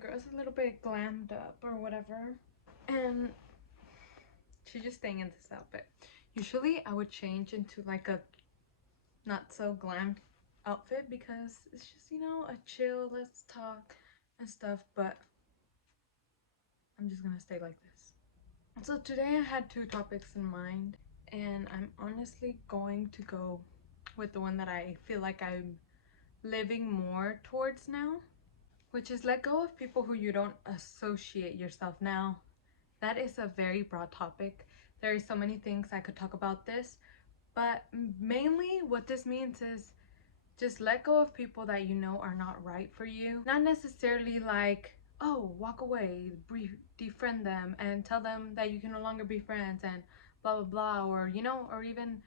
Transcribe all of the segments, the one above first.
girl's a little bit glammed up or whatever, and she's just staying in this outfit. Usually I would change into like a not so glammed outfit because it's just, you know, a chill, let's talk and stuff, but I'm just gonna stay like this. So today I had two topics in mind, and I'm honestly going to go with the one that I feel like I'm living more towards now, which is let go of people who you don't associate yourself. Now, that is a very broad topic. There are so many things I could talk about this, but mainly what this means is just let go of people that you know are not right for you. Not necessarily like, oh, walk away, defriend them and tell them that you can no longer be friends and blah blah blah, or you know, or even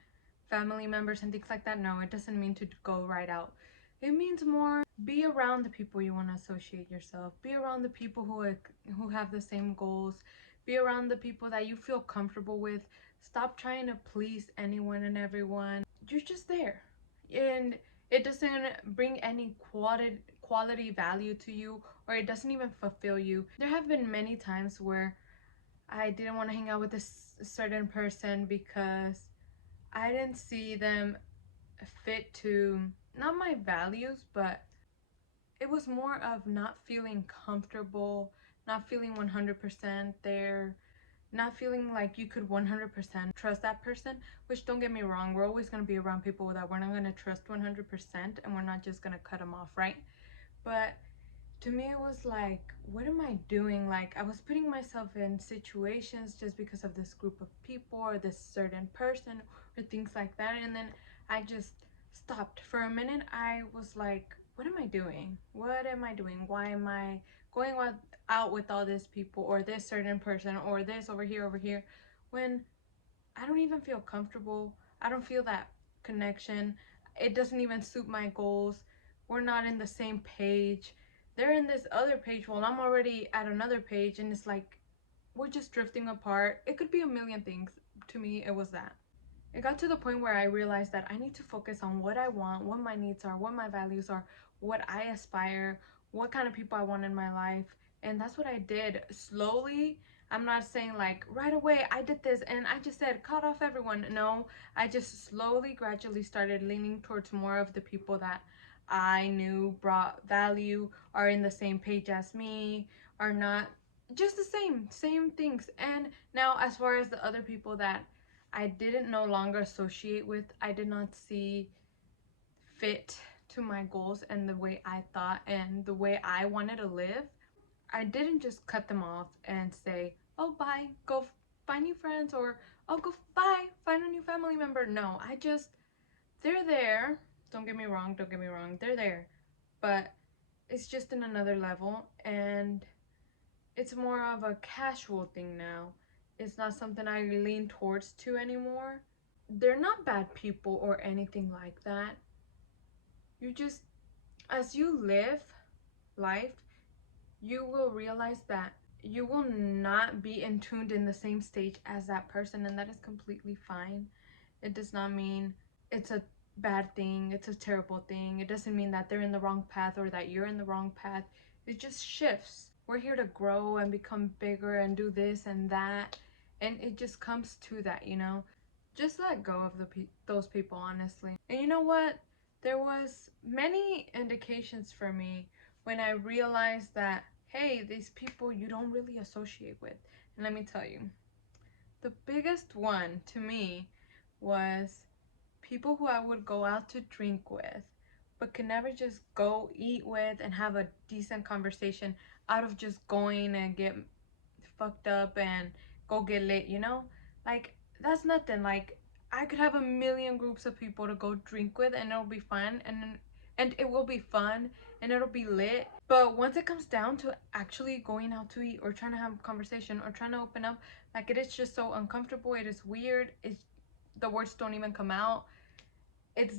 family members and things like that. No, it doesn't mean to go right out. It means more be around the people you want to associate yourself. Be around the people who have the same goals. Be around the people that you feel comfortable with. Stop trying to please anyone and everyone. You're just there. And it doesn't bring any quality value to you, or it doesn't even fulfill you. There have been many times where I didn't want to hang out with this certain person because I didn't see them fit to not my values, but it was more of not feeling comfortable, not feeling 100% there, not feeling like you could 100% trust that person. Which, don't get me wrong, we're always going to be around people that we're not going to trust 100%, and we're not just going to cut them off, right? But to me it was like, what am I doing? Like, I was putting myself in situations just because of this group of people or this certain person or things like that, and then I just stopped for a minute. I was like, what am I doing? What am I doing? Why am I going out with all these people or this certain person or this over here when I don't even feel comfortable? I don't feel that connection. It doesn't even suit my goals. We're not in the same page. They're in this other page while I'm already at another page, and it's like we're just drifting apart. It could be a million things. To me, it was that. It got to the point where I realized that I need to focus on what I want, what my needs are, what my values are, what I aspire, what kind of people I want in my life. And that's what I did slowly. I'm not saying like right away I did this and I just said cut off everyone. No, I just slowly, gradually started leaning towards more of the people that I knew brought value, are in the same page as me, are not just the same things. And now, as far as the other people that I didn't no longer associate with, I did not see fit to my goals and the way I thought and the way I wanted to live, I didn't just cut them off and say, oh, bye, go find new friends, or oh, go bye, find a new family member. No, I just, they're there. Don't get me wrong, they're there. But it's just in another level, and it's more of a casual thing now. It's not something I lean towards to anymore. They're not bad people or anything like that. You just, as you live life, you will realize that you will not be in tuned in the same stage as that person, and that is completely fine. It does not mean it's a bad thing, it's a terrible thing. It doesn't mean that they're in the wrong path or that you're in the wrong path. It just shifts. We're here to grow and become bigger and do this and that, and it just comes to that, you know. Just let go of those people, honestly. And you know what? There was many indications for me when I realized that, hey, these people you don't really associate with. And let me tell you, the biggest one to me was people who I would go out to drink with, but could never just go eat with and have a decent conversation out of just going and get fucked up and go get lit, you know? Like, that's nothing. Like, I could have a million groups of people to go drink with and it'll be fun, and it will be fun and it'll be lit. But once it comes down to actually going out to eat or trying to have a conversation or trying to open up, like, it is just so uncomfortable. It is weird. It's, the words don't even come out. It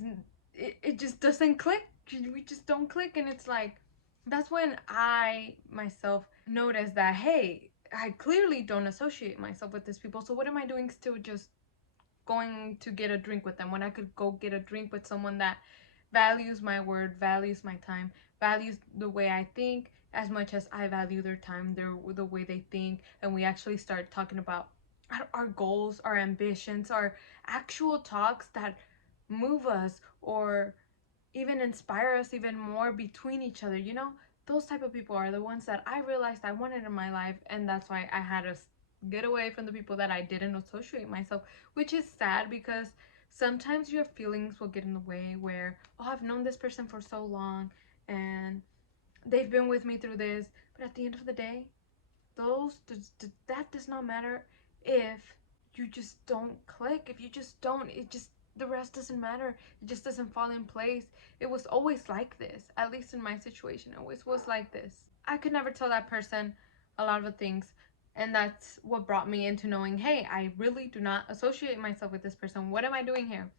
just doesn't click. We just don't click. And it's like, that's when I myself noticed that, hey, I clearly don't associate myself with these people, so what am I doing still just going to get a drink with them when I could go get a drink with someone that values my word, values my time, values the way I think, as much as I value their time, the way they think, and we actually start talking about our goals, our ambitions, our actual talks that move us or even inspire us even more between each other, you know? Those type of people are the ones that I realized I wanted in my life, and that's why I had to get away from the people that I didn't associate myself, which is sad because sometimes your feelings will get in the way where, oh, I've known this person for so long and they've been with me through this, but at the end of the day, that does not matter if you just don't click. If you just don't, it just, the rest doesn't matter. It just doesn't fall in place. It was always like this, at least in my situation. It always was like this. I could never tell that person a lot of the things, and that's what brought me into knowing, hey, I really do not associate myself with this person. What am I doing here?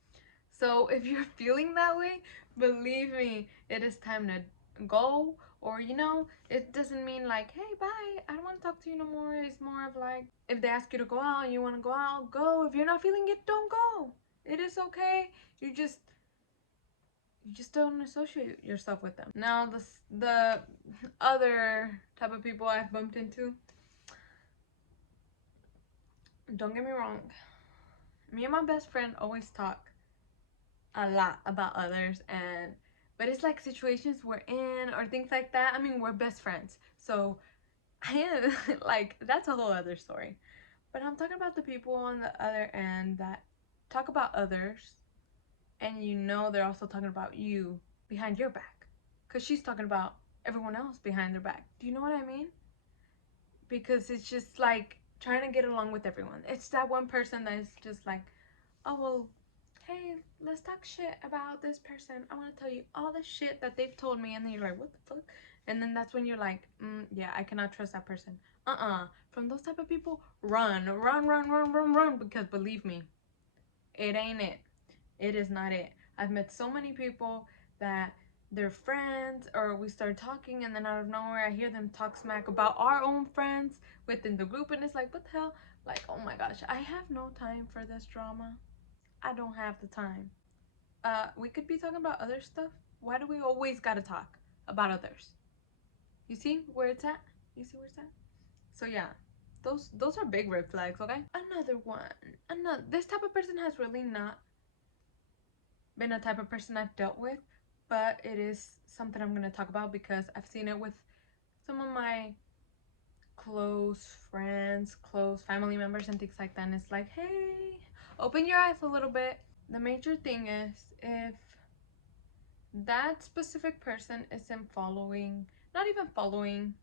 So if you're feeling that way, believe me, it is time to go. Or, you know, it doesn't mean like, hey, bye, I don't want to talk to you no more. It's more of like, if they ask you to go out and you want to go out, go. If you're not feeling it, don't go. It is okay. You just don't associate yourself with them. Now, the other type of people I've bumped into, don't get me wrong, me and my best friend always talk a lot about others, and but it's like situations we're in or things like that. I mean, we're best friends, so I like, that's a whole other story. But I'm talking about the people on the other end that talk about others, and you know they're also talking about you behind your back, because she's talking about everyone else behind their back. Do you know what I mean? Because it's just like trying to get along with everyone. It's that one person that's just like, oh, well, hey, let's talk shit about this person. I want to tell you all the shit that they've told me. And then you're like, what the fuck? And then that's when you're like, yeah, I cannot trust that person. From those type of people, run, run, run, run, run, run. Because believe me, it ain't it. It is not it. I've met so many people that they're friends, or we start talking, and then out of nowhere I hear them talk smack about our own friends within the group, and it's like, what the hell? Like, oh my gosh, I have no time for this drama. I don't have the time. We could be talking about other stuff. Why do we always gotta talk about others? You see where it's at? You see where it's at? So yeah, those are big red flags, okay? Another one. Another, this type of person has really not been a type of person I've dealt with, but it is something I'm gonna talk about because I've seen it with some of my close friends, close family members, and things like that. And it's like, hey, open your eyes a little bit. The major thing is, if that specific person isn't following, not even following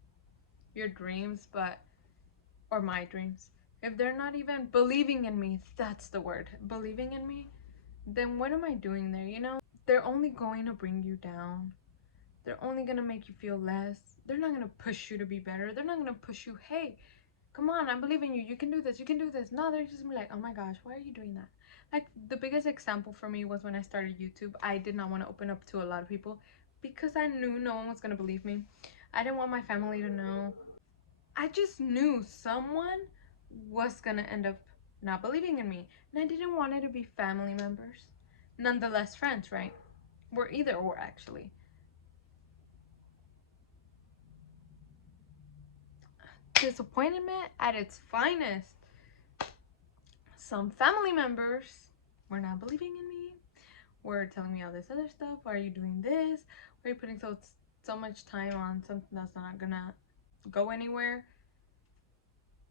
your dreams, but, or my dreams, if they're not even believing in me, that's the word, believing in me, then what am I doing there, you know? They're only going to bring you down. They're only going to make you feel less. They're not going to push you to be better. They're not going to push you, hey, come on, I believe in you. You can do this. You can do this. No, they're just like, oh my gosh, why are you doing that? Like, the biggest example for me was when I started YouTube. I did not want to open up to a lot of people because I knew no one was going to believe me. I didn't want my family to know. I just knew someone was going to end up not believing in me. And I didn't want it to be family members. Nonetheless, friends, right? We're either or, actually. Disappointment at its finest. Some family members were not believing in me, were telling me all this other stuff. Why are you doing this? Why are you putting so much time on something that's not gonna go anywhere?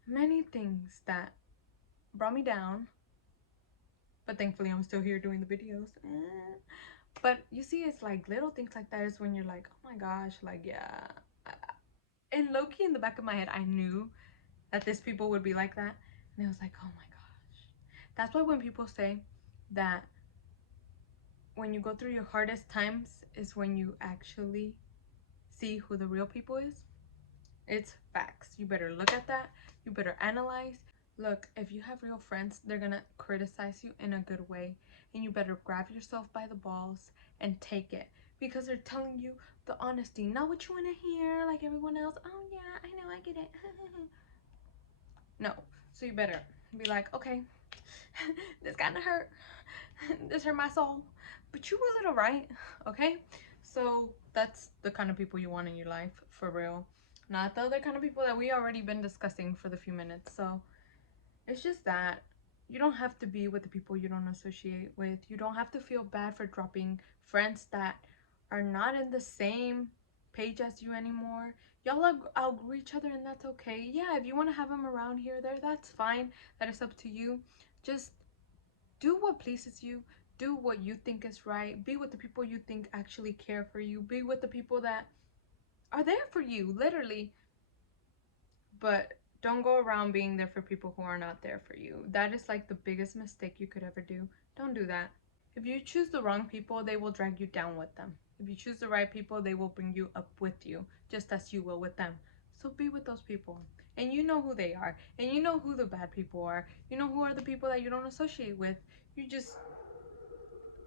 Many things that brought me down, but thankfully I'm still here doing the videos. But you see, it's like little things like that is when you're like, oh my gosh, like, yeah. And low-key in the back of my head, I knew that these people would be like that. And it was like, oh my gosh. That's why when people say that when you go through your hardest times is when you actually see who the real people is. It's facts. You better look at that. You better analyze. Look, if you have real friends, they're gonna criticize you in a good way. And you better grab yourself by the balls and take it. Because they're telling you the honesty, not what you want to hear like everyone else. Oh yeah, I know, I get it. No. So you better be like, okay, this kind of hurt. This hurt my soul. But you were a little right, okay? So That's the kind of people you want in your life, for real. Not the other kind of people that we already been discussing for the few minutes. So it's just that you don't have to be with the people you don't associate with. You don't have to feel bad for dropping friends that are not in the same page as you anymore. Y'all outgrew each other, and that's okay. Yeah, if you want to have them around here or there, that's fine. That is up to you. Just do what pleases you. Do what you think is right. Be with the people you think actually care for you. Be with the people that are there for you, literally. But don't go around being there for people who are not there for you. That is like the biggest mistake you could ever do. Don't do that. If you choose the wrong people, they will drag you down with them. If you choose the right people, they will bring you up with you, just as you will with them. So be with those people. And you know who they are. And you know who the bad people are. You know who are the people that you don't associate with. You just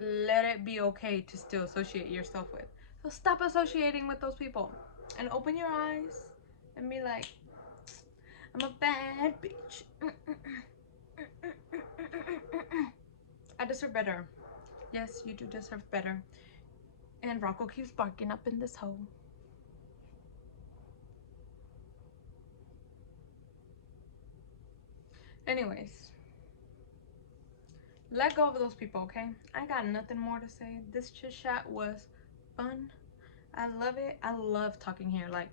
let it be okay to still associate yourself with. So stop associating with those people. And open your eyes and be like, I'm a bad bitch. I deserve better. Yes, you do deserve better. And Rocco keeps barking up in this hole. Anyways, let go of those people, okay? I got nothing more to say. This chit chat was fun. I love it. I love talking here. Like,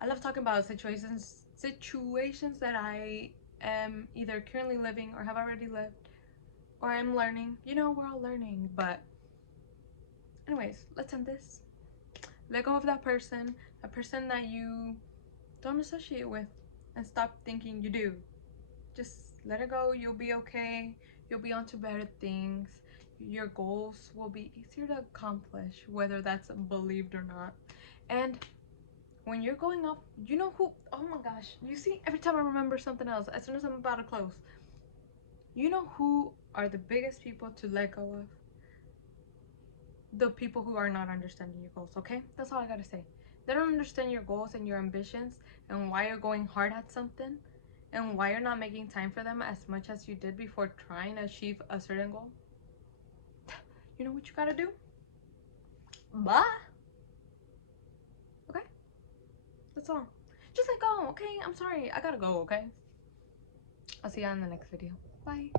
I love talking about situations that I am either currently living or have already lived or I'm learning. You know, we're all learning. But anyways, let's end this. Let go of that person that you don't associate with, and stop thinking you do. Just let it go. You'll be okay. You'll be on to better things. Your goals will be easier to accomplish, whether that's believed or not. And when you're going up, you know who, oh my gosh, you see, every time I remember something else, as soon as I'm about to close, you know who are the biggest people to let go of? The people who are not understanding your goals, okay? That's all I gotta say. They don't understand your goals and your ambitions and why you're going hard at something and why you're not making time for them as much as you did before trying to achieve a certain goal. You know what you gotta do? Bye. Okay? That's all. Just let go, okay? I'm sorry. I gotta go, okay? I'll see you on the next video. Bye.